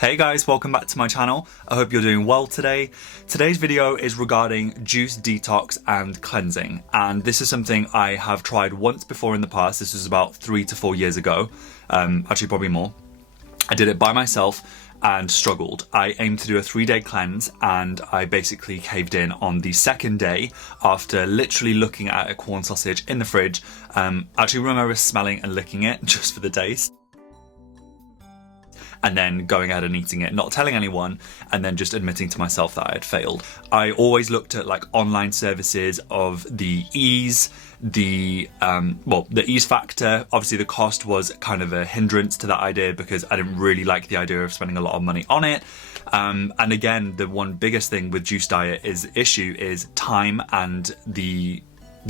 Hey guys, welcome back to my channel. I hope you're doing well today. Today's video is regarding juice detox and cleansing, and this is something I have tried once before in the past. This was about 3 to 4 years ago, actually probably more. I did it by myself and struggled. I aimed to do a 3-day cleanse and I basically caved in on the second day after literally looking at a corn sausage in the fridge. Actually remember smelling and licking it just for the taste, and then going ahead and eating it, not telling anyone, and then just admitting to myself that I had failed. I always looked at like online services of the ease, the ease factor. Obviously the cost was kind of a hindrance to that idea because I didn't really like the idea of spending a lot of money on it. And again, the one biggest thing with juice diet is time and the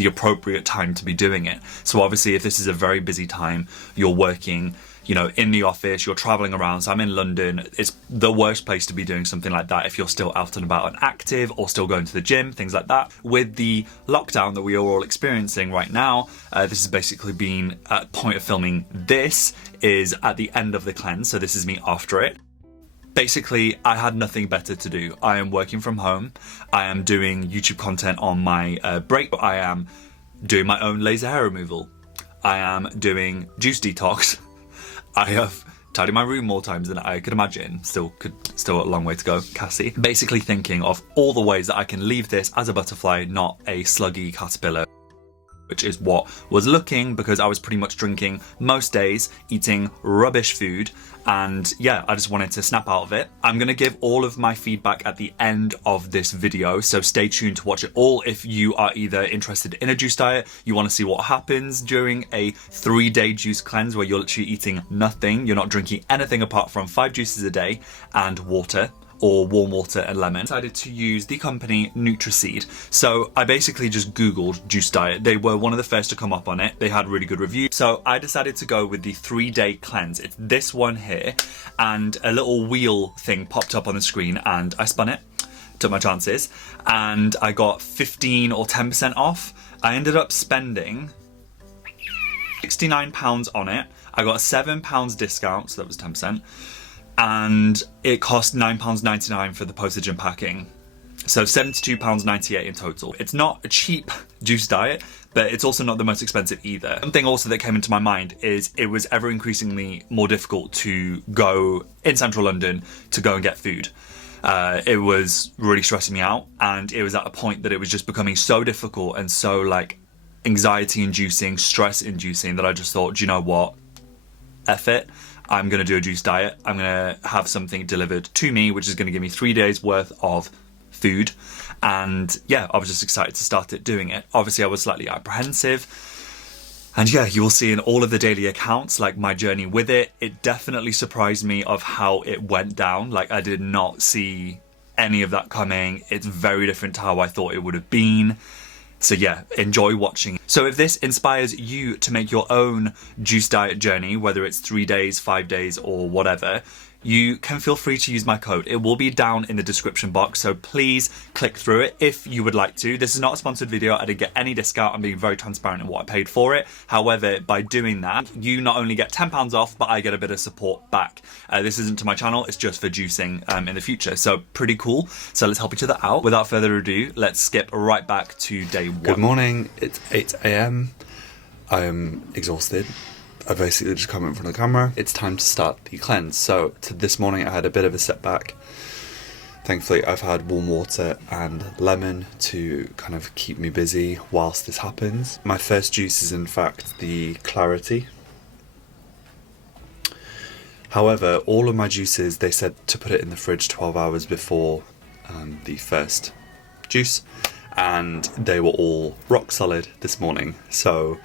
appropriate time to be doing it. So obviously if this is a very busy time, you're working, you know, in the office, you're traveling around. So I'm in London. It's the worst place to be doing something like that if you're still out and about and active or still going to the gym, things like that. With the lockdown that we are all experiencing right now, this has basically been at the point of filming. This is at the end of the cleanse. So this is me after it. Basically, I had nothing better to do. I am working from home. I am doing YouTube content on my break. I am doing my own laser hair removal. I am doing juice detox. I have tidied my room more times than I could imagine. Still a long way to go, Cassie. Basically thinking of all the ways that I can leave this as a butterfly, not a sluggy caterpillar, which is what was looking, because I was pretty much drinking most days, eating rubbish food, and yeah, I just wanted to snap out of it. I'm gonna give all of my feedback at the end of this video, so stay tuned to watch it all if you are either interested in a juice diet, you wanna see what happens during a 3-day juice cleanse where you're literally eating nothing, you're not drinking anything apart from 5 juices a day and water, or warm water and lemon. I decided to use the company Nutriseed. So I basically just Googled juice diet. They were one of the first to come up on it. They had really good reviews. So I decided to go with the 3-day cleanse. It's this one here, and a little wheel thing popped up on the screen and I spun it, took my chances, and I got 15 or 10% off. I ended up spending £69 on it. I got a £7 discount, so that was 10%. And it cost £9.99 for the postage and packing. So £72.98 in total. It's not a cheap juice diet, but it's also not the most expensive either. Something also that came into my mind is it was ever increasingly more difficult to go in central London to go and get food. It was really stressing me out, and it was at a point that it was just becoming so difficult and so like anxiety inducing, stress inducing, that I just thought, do you know what? F it. I'm gonna do a juice diet. I'm gonna have something delivered to me, which is gonna give me 3 days worth of food. And yeah, I was just excited to start doing it. Obviously I was slightly apprehensive. And yeah, you will see in all of the daily accounts, like my journey with it, it definitely surprised me of how it went down. Like I did not see any of that coming. It's very different to how I thought it would have been. So yeah, enjoy watching. So if this inspires you to make your own juice diet journey, whether it's 3 days, 5 days, or whatever, you can feel free to use my code. It will be down in the description box, so please click through it if you would like to. This is not a sponsored video. I didn't get any discount. I'm being very transparent in what I paid for it. However, by doing that, you not only get £10 off, but I get a bit of support back. This isn't to my channel. It's just for juicing in the future. So pretty cool. So let's help each other out. Without further ado, let's skip right back to day 1. Good morning. It's 8 AM. I am exhausted. I basically just come in front of the camera. It's time to start the cleanse. So this morning I had a bit of a setback. Thankfully I've had warm water and lemon to kind of keep me busy whilst this happens. My first juice is in fact the Clarity. However, all of my juices, they said to put it in the fridge 12 hours before the first juice, and they were all rock solid this morning. So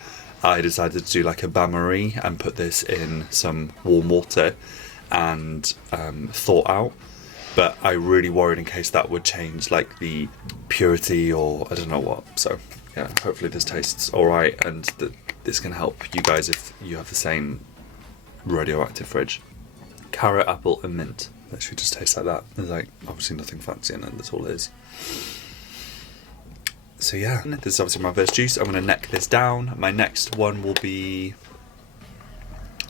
I decided to do like a bain-marie and put this in some warm water and thaw out. But I really worried in case that would change like the purity or I don't know what. So yeah, hopefully this tastes alright, and this can help you guys if you have the same radioactive fridge. Carrot, apple and mint. That should just taste like that. There's like obviously nothing fancy in it, that's all it is. So yeah, this is obviously my first juice. I'm going to neck this down. My next one will be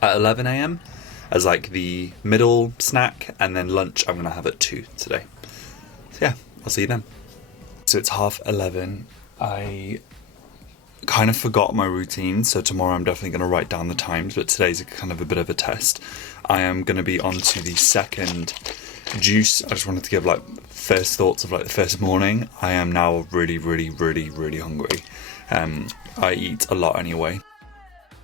at 11 AM. as like the middle snack, and then lunch I'm going to have at 2 today. So yeah, I'll see you then. So it's 11:30. I kind of forgot my routine, so tomorrow I'm definitely going to write down the times, but today's kind of a bit of a test. I am going to be on to the second juice. I just wanted to give like first thoughts of like the first morning. I am now really hungry. I eat a lot anyway,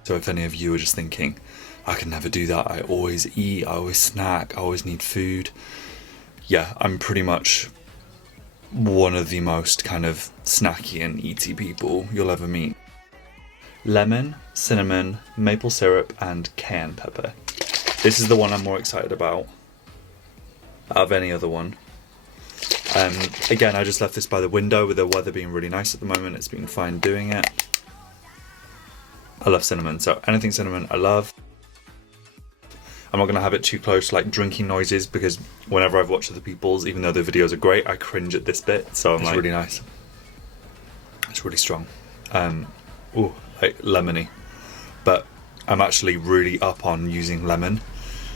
so if any of you are just thinking I can never do that, I always eat, I always snack, I always need food, yeah, I'm pretty much one of the most kind of snacky and eaty people you'll ever meet. Lemon, cinnamon, maple syrup and cayenne pepper. This is the one I'm more excited about out of any other one. Again, I just left this by the window with the weather being really nice at the moment. It's been fine doing it. I love cinnamon, so anything cinnamon I love. I'm not going to have it too close, like drinking noises, because whenever I've watched other people's, even though the videos are great, I cringe at this bit, so it's like, really nice. It's really strong. Ooh, like lemony. But I'm actually really up on using lemon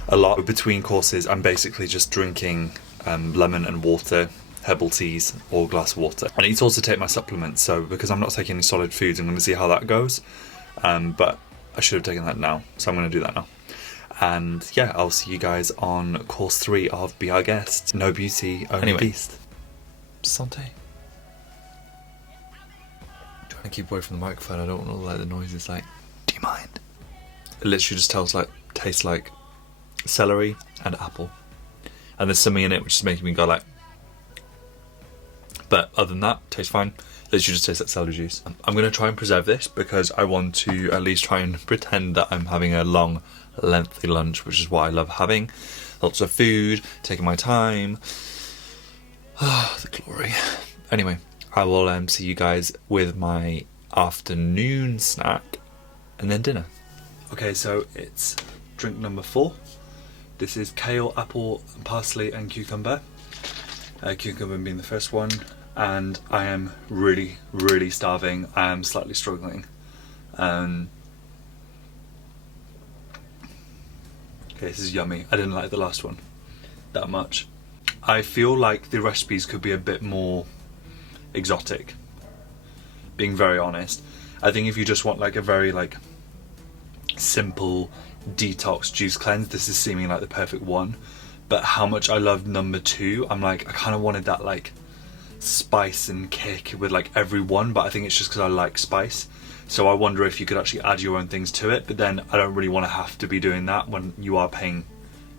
a lot. Between courses, I'm basically just drinking lemon and water, herbal teas, or glass of water. I need to also take my supplements, so because I'm not taking any solid foods, I'm going to see how that goes. But I should have taken that now, so I'm going to do that now. And yeah, I'll see you guys on course 3 of Be Our Guest. No beauty, only beast. Santé. Trying to keep away from the microphone. I don't want all like the noises. Like, do you mind? It literally just tastes like celery and apple, and there's something in it which is making me go like. But other than that, tastes fine. Literally just tastes like celery juice. I'm going to try and preserve this because I want to at least try and pretend that I'm having a long, lengthy lunch, which is what I love having. Lots of food, taking my time. Ah, the glory. Anyway, I will see you guys with my afternoon snack and then dinner. Okay, so it's drink number 4. This is kale, apple, parsley and cucumber. Cucumber being the first one. And I am really starving. I am slightly struggling. Okay, this is yummy. I didn't like the last one that much. I feel like the recipes could be a bit more exotic, being very honest. I think if you just want like a very like simple detox juice cleanse, this is seeming like the perfect one. But how much I love number 2, I'm like, I kind of wanted that like spice and kick with like every one, but I think it's just because I like spice. So I wonder if you could actually add your own things to it, but then I don't really want to have to be doing that when you are paying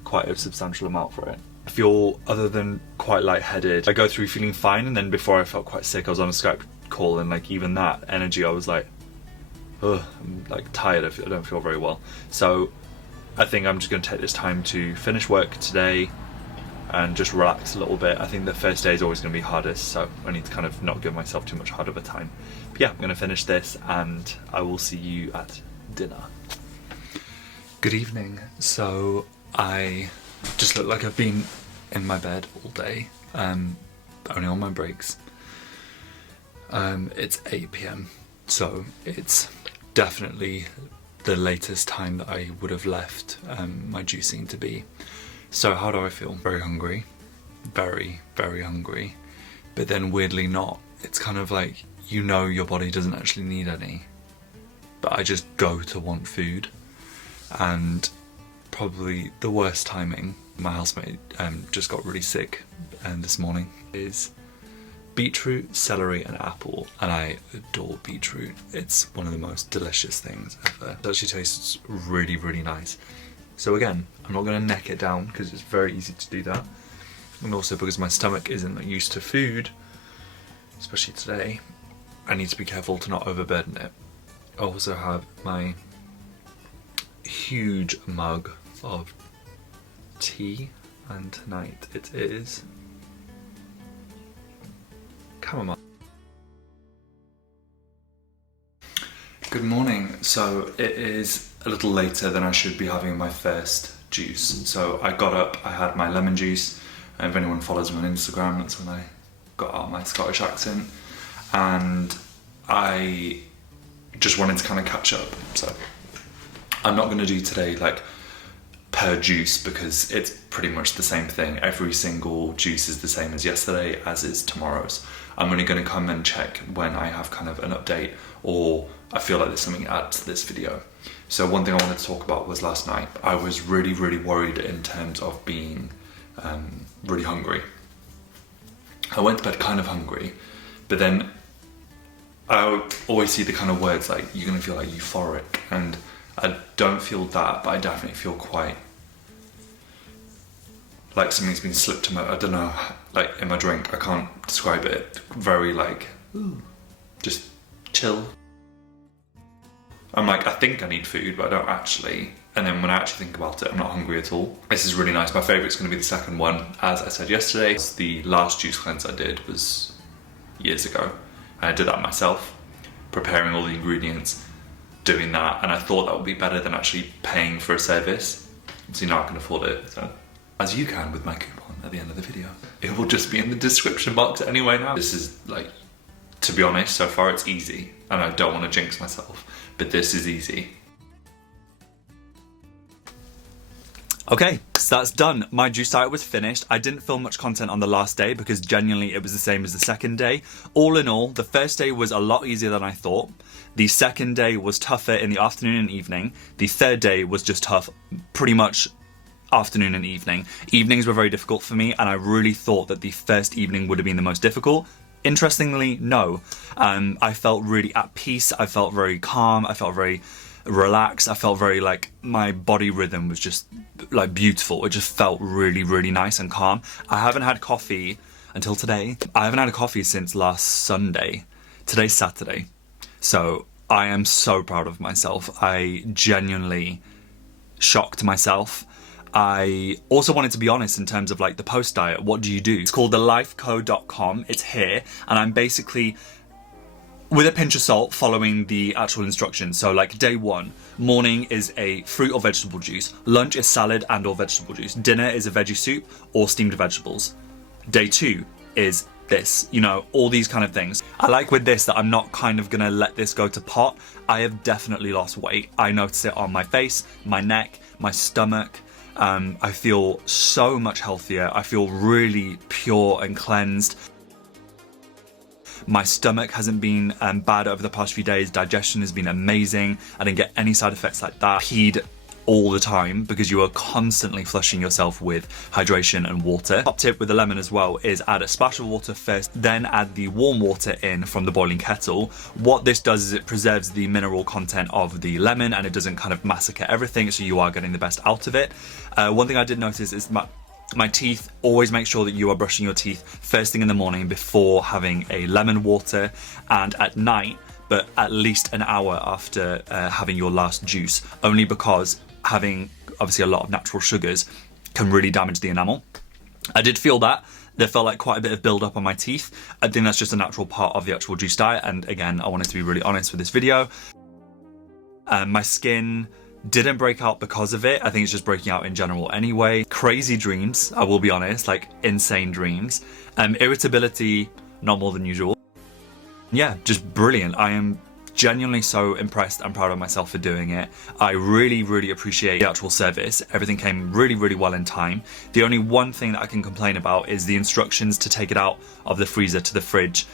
quite a substantial amount for it. I feel, other than quite lightheaded, I go through feeling fine, and then before I felt quite sick, I was on a Skype call, and like even that energy, I was like, ugh, I'm like tired, I don't feel very well. So I think I'm just going to take this time to finish work today and just relax a little bit. I think the first day is always going to be hardest, so I need to kind of not give myself too much hard of a time. But yeah, I'm going to finish this and I will see you at dinner. Good evening. So I just look like I've been in my bed all day, only on my breaks. It's 8 PM, so it's definitely the latest time that I would have left my juicing to be. So how do I feel? Very hungry, very hungry, but then weirdly not. It's kind of like, you know, your body doesn't actually need any, but I just go to want food. And probably the worst timing, my housemate just got really sick this morning, is beetroot, celery and apple, and I adore beetroot. It's one of the most delicious things ever. It actually tastes really nice. So again, I'm not going to neck it down because it's very easy to do that, and also because my stomach isn't used to food, especially today, I need to be careful to not overburden it. I also have my huge mug of tea, and tonight it is chamomile. Good morning. So it is a little later than I should be having my first juice. So I got up, I had my lemon juice, and if anyone follows me on Instagram, that's when I got out my Scottish accent, and I just wanted to kind of catch up. So I'm not going to do today like per juice because it's pretty much the same thing. Every single juice is the same as yesterday, as is tomorrow's. I'm only going to come and check when I have kind of an update or I feel like there's something to add to this video. So one thing I wanted to talk about was last night. I was really worried in terms of being really hungry. I went to bed kind of hungry, but then I always see the kind of words like, you're going to feel like euphoric, and I don't feel that, but I definitely feel quite like something's been slipped to my, I don't know, like in my drink. I can't describe it. Very like, ooh, just chill. I'm like, I think I need food, but I don't actually. And then when I actually think about it, I'm not hungry at all. This is really nice. My favourite's going to be the second one. As I said yesterday, the last juice cleanse I did was years ago. And I did that myself, preparing all the ingredients, doing that. And I thought that would be better than actually paying for a service. So now I can afford it. So, as you can with my coupon at the end of the video. It will just be in the description box anyway now. This is like, to be honest, so far it's easy. And I don't want to jinx myself, but this is easy. Okay, so that's done. My juice diet was finished. I didn't film much content on the last day because genuinely it was the same as the second day. All in all, the first day was a lot easier than I thought. The second day was tougher in the afternoon and evening. The third day was just tough pretty much afternoon and evening. Evenings were very difficult for me, and I really thought that the first evening would have been the most difficult. Interestingly, no. I felt really at peace. I felt very calm. I felt very relaxed. I felt very like my body rhythm was just like beautiful. It just felt really nice and calm. I haven't had coffee until today. I haven't had a coffee since last Sunday. Today's Saturday. So I am so proud of myself. I genuinely shocked myself. I also wanted to be honest in terms of like the post diet. What do you do? It's called thelifeco.com. It's here, and I'm basically, with a pinch of salt, following the actual instructions. So like day one, morning is a fruit or vegetable juice. Lunch is salad and or vegetable juice. Dinner is a veggie soup or steamed vegetables. Day two is this, you know, all these kind of things. I like with this that I'm not kind of gonna let this go to pot. I have definitely lost weight. I notice it on my face, my neck, my stomach. I feel so much healthier. I feel really pure and cleansed. My stomach hasn't been bad over the past few days. Digestion has been amazing. I didn't get any side effects like that. Peed all the time because you are constantly flushing yourself with hydration and water. Top tip with the lemon as well is add a splash of water first, then add the warm water in from the boiling kettle. What this does is it preserves the mineral content of the lemon and it doesn't kind of massacre everything, so you are getting the best out of it. One thing I did notice is my teeth. Always make sure that you are brushing your teeth first thing in the morning before having a lemon water, and at night, but at least an hour after having your last juice, only because having obviously a lot of natural sugars can really damage the enamel. I did feel that. There felt like quite a bit of build up on my teeth. I think that's just a natural part of the actual juice diet, and again, I wanted to be really honest with this video. My skin didn't break out because of it. I think it's just breaking out in general anyway. Crazy dreams, I will be honest, like insane dreams. Irritability, not more than usual. Yeah, just brilliant. I am genuinely so impressed and proud of myself for doing it. I really appreciate the actual service. Everything came really well in time. The only one thing that I can complain about is the instructions to take it out of the freezer to the fridge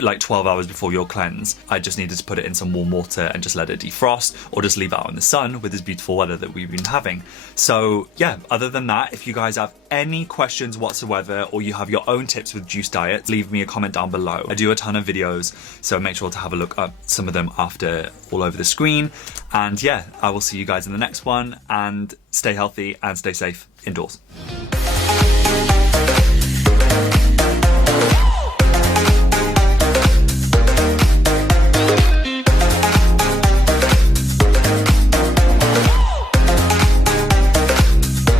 like 12 hours before your cleanse. I just needed to put it in some warm water and just let it defrost, or just leave it out in the sun with this beautiful weather that we've been having. So yeah, other than that, if you guys have any questions whatsoever, or you have your own tips with juice diets, leave me a comment down below. I do a ton of videos, so make sure to have a look up some of them after all over the screen. And yeah, I will see you guys in the next one, and stay healthy and stay safe indoors.